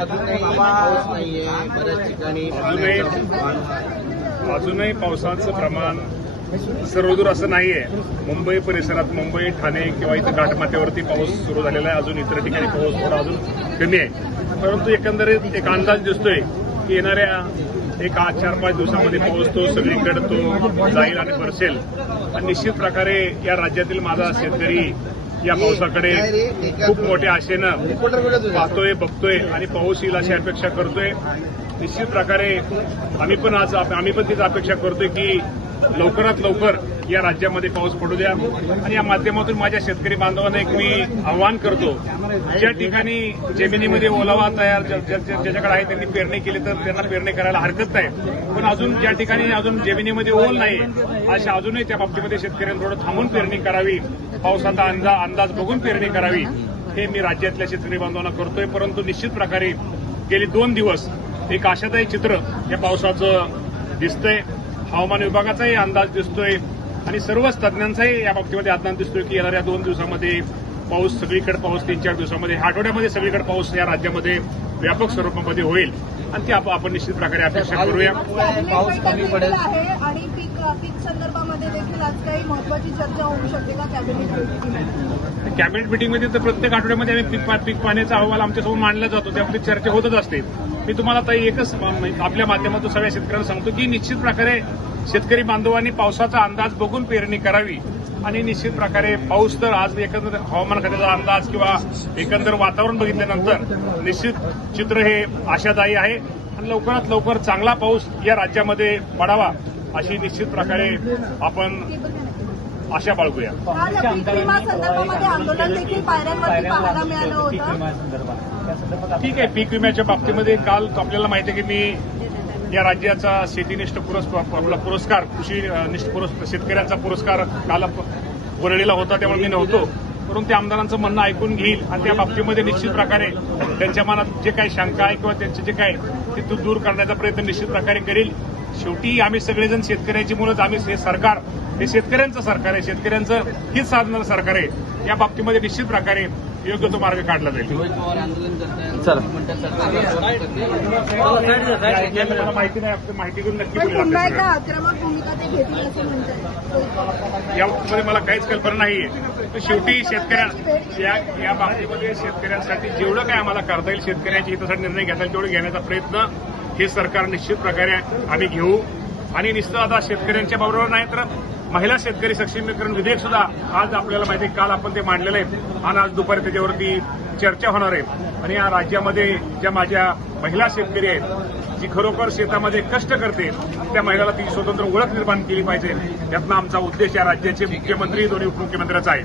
अजूनही पाऊस नाहीये बऱ्याच ठिकाणी. अजूनही पावसाचं प्रमाण सर्वदूर असं नाहीये. मुंबई परिसरात, मुंबई, ठाणे किंवा इथं घाटमाथ्यावरती पाऊस सुरू झालेला आहे. अजून इतर ठिकाणी पाऊस थोडा अजून कमी आहे. परंतु एकंदरीत एक अंदाज दिसतोय की येणाऱ्या एक 4-5 दिवसामध्ये पाऊस तो सगळीकडे तो जाईल आणि बरसेल. आणि निश्चित प्रकारे या राज्यातील माझा शेतकरी या पावसाकडे खूप मोठ्या आशेनं पाहतोय, बघतोय आणि पाऊस येईल अशी अपेक्षा करतोय. निश्चित प्रकारे आम्ही पण तीच अपेक्षा करतोय की लवकरात लवकर या राज्यामध्ये पाऊस पडू द्या. आणि या माध्यमातून माझ्या शेतकरी बांधवांना एक मी आव्हान करतो, ज्या ठिकाणी जमिनीमध्ये ओलावा तयार ज्याच्याकडे आहे त्यांनी पेरणी केली तर त्यांना पेरणी करायला हरकत नाही. पण अजून ज्या ठिकाणी अजून जमिनीमध्ये ओल नाहीये अशा अजूनही त्या बाबतीमध्ये शेतकऱ्यांनी थोडं थांबून पेरणी करावी, पावसाचा अंदाज बघून पेरणी करावी, हे मी राज्यातल्या शेतकरी बांधवांना करतोय. परंतु निश्चित प्रकारे गेली 2 दिवस एक आशादायी चित्र या पावसाचं दिसतंय. हवामान विभागाचाही अंदाज दिसतोय आणि सर्वच तज्ज्ञांचाही या बाबतीमध्ये अंदाज दिसतोय की येणाऱ्या 2 दिवसामध्ये पाऊस सगळीकडे, पाऊस 3-4 दिवसामध्ये, आठवड्यामध्ये सगळीकडे पाऊस या राज्यामध्ये व्यापक स्वरूपामध्ये होईल. आणि ती आपण निश्चित प्रकारे अपेक्षा करूया. पाऊस कमी पडेल आणि पीक संदर्भामध्ये देखील आज काही महत्वाची चर्चा होऊ शकते का कॅबिनेट मिटिंगमध्ये तर प्रत्येक आठवड्यामध्ये आम्ही पीक पाण्याचा अहवाल आमच्यासमोर मांडला जातो, त्यामध्ये चर्चा होतच असते. मी तुम्हाला ताई एकच आपल्या माध्यमातून सगळ्या शेतकऱ्यांना सांगतो की निश्चित प्रकारे शेतकरी बांधवांनी पावसाचा अंदाज बघून पेरणी करावी. आणि निश्चित प्रकारे पाऊस तर आज एकंदर हवामान खात्याचा अंदाज किंवा एकंदर वातावरण बघितल्यानंतर निश्चित चित्र हे आशादायी आहे. आणि लवकरात लवकर चांगला पाऊस या राज्यामध्ये पडावा अशी निश्चित प्रकारे आपण आशा बाळगूया. संदर्भामध्ये आंदोलन देखील पायऱ्यांवरती पाहायला मिळालं होतं. ठीक आहे. पीक विम्याच्या बाबतीमध्ये काल आपल्याला माहिती आहे की मी या राज्याचा शेतीनिष्ठ पुरस्कार, कृषीनिष्ठ शेतकऱ्यांचा पुरस्कार काल वरळीला होता, त्यामुळे मी नव्हतो. परंतु त्या आमदारांचं म्हणणं ऐकून घेईल आणि त्या बाबतीमध्ये निश्चित प्रकारे त्यांच्या मनात जे काही शंका आहे किंवा त्यांचे जे काय ते दूर करण्याचा प्रयत्न निश्चित प्रकारे करील. शेवटी आम्ही सगळेजण शेतकऱ्याची मुलंच. आम्ही हे सरकार हे शेतकऱ्यांचं सरकार आहे, शेतकऱ्यांचं हित साधणारं सरकार आहे. या बाबतीमध्ये निश्चित प्रकारे योग्य तो मार्ग काढला जाईल. माहिती नाही, माहिती घेऊन नक्की आक्रमक भूमिका ते घेतील असं म्हणतात. या बाबतीमध्ये मला काहीच कल्पना नाहीये. शेवटी या बाबतीमध्ये शेतकऱ्यांसाठी जेवढं काय आम्हाला करता येईल, शेतकऱ्यांच्या हितासाठी निर्णय घेता येईल तेवढं घेण्याचा प्रयत्न हे सरकार निश्चित प्रकारे आम्ही घेऊ. आणि निश्चित आता शेतकऱ्यांच्या बरोबर नाही तर महिला शेतकरी सक्षमीकरण विधेयक सुद्धा आज आपल्याला माहिती आहे, काल आपण ते मांडलेलं आहे आणि आज दुपारी त्याच्यावरती चर्चा होणार आहे. आणि या राज्यामध्ये ज्या माझ्या महिला शेतकरी आहेत, जी खरोखर शेतामध्ये कष्ट करते, त्या महिलाला ती स्वतंत्र ओळख निर्माण केली पाहिजे. यातनं आमचा उद्देश या राज्याचे मुख्यमंत्री, दोन्ही उपमुख्यमंत्र्यांचा आहे.